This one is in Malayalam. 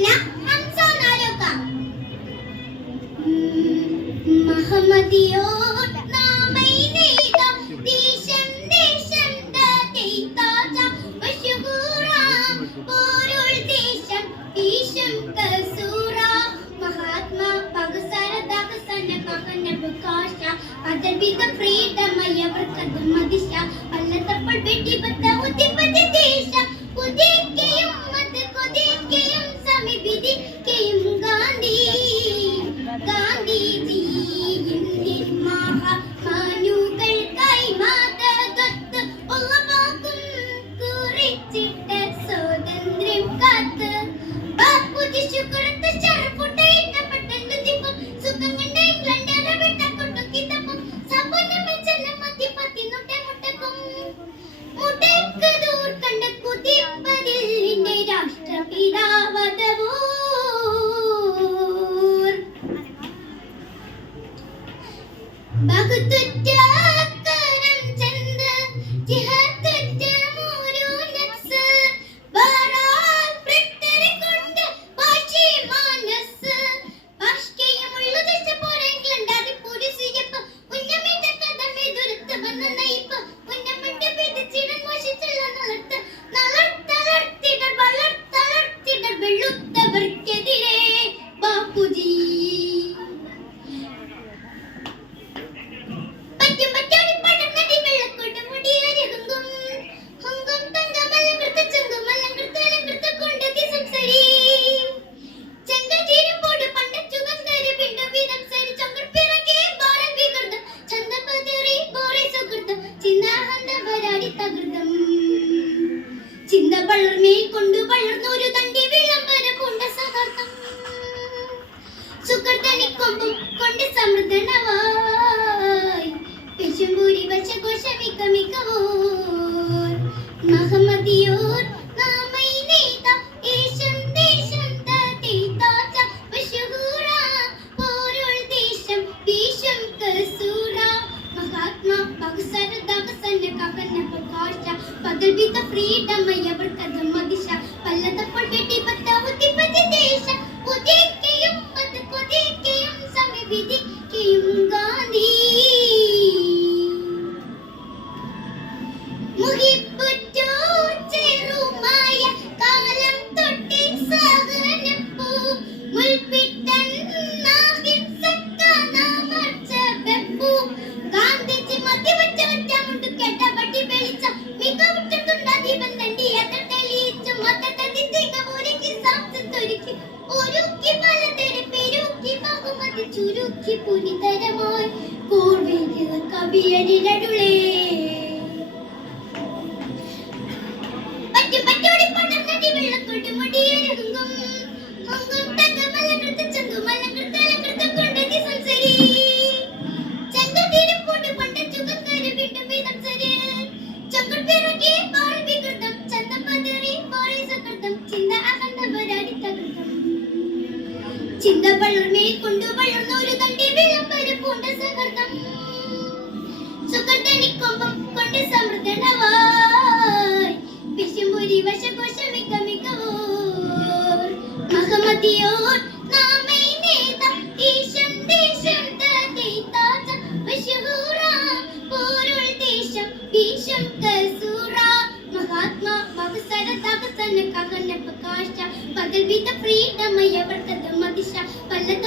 എന്തിനാ ഹംസ നാലോക്കാം മഹമ്മദിയോ നാമൈ നേത ദേശം ദേശം തേതാജ മശഹൂറ പോരുൾ ദേശം ദേശം കസൂറ മഹാത്മാ ഭഗസര ദാസന കഹന പ്രകാശ അതർ വിദ ഫ്രീഡം അയവർക്കത് മദിശ അല്ലതപ്പോൾ വെട്ടി ബത്ത ഉദിപതി ദേശ ഉദിക്കയും മത് കൊദിക്കയും സമീപിതി കയും ഗാന്ധി ഗാന്ധിജി ഇന്ത്യൻ മഹാമാനുകൾക്കായി മാതകത്ത് ഉള്ളവാക്കും കുറിച്ചിട്ട സ്വാതന്ത്ര്യം കാത്ത് ബാപ്പുജി ശുക്രത്ത് ഷറഫുട്ട ഇഷ്ടപ്പെട്ട ദീപം സുഖം കണ്ട ഇംഗ്ലണ്ട് അറബിട്ട കൊട്ടുകിതപ്പം സമ്പന്നമേ ചെന്ന മധ്യ പത്തി നുട്ട മുട്ടക്കും മുട്ടക്ക് ദൂർ കണ്ട കുതിപ്പതിൽ നിന്റെ രാഷ്ട്രപിതാവതവൂർ ബഹുതുറ്റ കരം ചന്ദ ജിഹത്തുറ്റ മൂരു നക്സ് ബറാൽ പ്രട്ടരെ കൊണ്ട് ഭാഷി മാനസ് ഭാഷയുമുള്ള ദേശപ്പോര ഇംഗ്ലണ്ട് അതിപ്പൂരി സിയപ്പ് ഉന്നമിട്ട കഥമേ ദുരത്ത് വന്ന നയിപ്പ് ഉന്നമിട്ട പിടിച്ചിടൻ മോഷിച്ചുള്ള നളർത്തളർത്തിടർ വളർത്തളർത്തിടർ വെള്ളുത്തവർക്കെതിരെ ബാപ്പുജി പറ്റും പറ്റാടി പടർന്നടി വെള്ളക്കൊട്ട് മുടിയരകും ഹുങ്കും തങ്കമലങ്കൃത ചങ്കുമലങ്കൃത കൊണ്ടതി സംസരി ചെങ്കചീരുമ്പോട് പണ്ടച്ചുകം കരു പിണ്ട വീതം സരി ചങ്കർ പിറകെ ബാരൻ വികൃതം ചന്ദപതറി ബോറെ സുകൃതം ചിന്നാഹന്ത വരാടി തകൃതം ചിന്ത വളർമേൽ കൊണ്ടു വളർന്നൊരു തണ്ടി വിളംബര പൂണ്ട സഹർത്തം സുകൃതനിക്കൊമ്പും കൊണ്ട് സമൃദ്ധനവായി പെശുമ്പൂരി വശഘോഷമിക്കമിക്കവോർ മഹമ്മദിയോർ നാമൈ നേത ദേശം ദേശം തേതാജ മശഹൂറ പോരുൾ ദേശം ദേശം കസൂറ മഹാത്മാ ഭഗസര ദാസന കഹന പ്രകാശ പകൽ വിത ഫ്രീഡം അയവർക്കത് മദിശ പല്ലതപ്പോൾ വെട്ടി ബത്ത ഉദിപതി ദേശ ഉദിക്കയും മത് കൊദിക്കയും സമീപിതി കയും ഗാന്ധി മുഹിബുറ്റോർ ചെറുമായ കാലം തൊട്ടേ സഹനപ്പൂ മുൾപിട്ടൻ നാഹിംസക്ക നാമർച്ച വെപ്പൂ ഗാന്ധിജി മദ്യവച്ച ഒറ്റമുണ്ട് കേട്ട പട്ടി വെളിച്ച മികവുറ്റുണ്ടാതി ബന്ധണ്ടി അത്ര തെളിയിച്ചു മതത്തതി തികവൊരുക്കി സംസത്തൊരുക്കി ഒരുക്കി പലതരം പെരുക്കി ബഹുമതി ചുരുക്കി പുനിതരമായി പൂർവിക കവിയടിരടുളേ പറ്റുപറ്റോടി പടർന്നടി വെള്ളക്കൊട്ട് മുടിയരകും ഹുങ്കും തങ്കമലങ്കൃത ചങ്കുമലങ്കൃത കൊണ്ടതി സംസരി ചെങ്കതീരുമ്പോട് പണ്ടച്ചുകം കരു പിണ്ട വീതം സരി ചങ്കർ പിറകെ ബാരൻ വികൃതം ചന്ദപതറി ബോറെ സുകൃതം ചിന്ത അഹന്ത വരാടി തകൃതം ചിന്ത വളർമേൽ കൊണ്ടു വളർന്നൊരു തണ്ടി വിളംബര പൂണ്ട സഹർത്തം സുകൃതനിക്കൊമ്പം കൊണ്ട് സമൃദ്ധനവായി പെശുമ്പൂരി വശഘോഷമിക്കമിക്കവോർ മഹമ്മദിയോർ നാമൈ നേത ദേശം ദേശം തേതാജ മശഹൂറ പോരുൾ ദേശം ദേശം കസൂറ മഹാത്മാ ഭഗസര ദാസന കഹന പ്രകാശ പകൽ വിത ഫ്രീഡം അയവർക്കത് മദിശ പല്ലത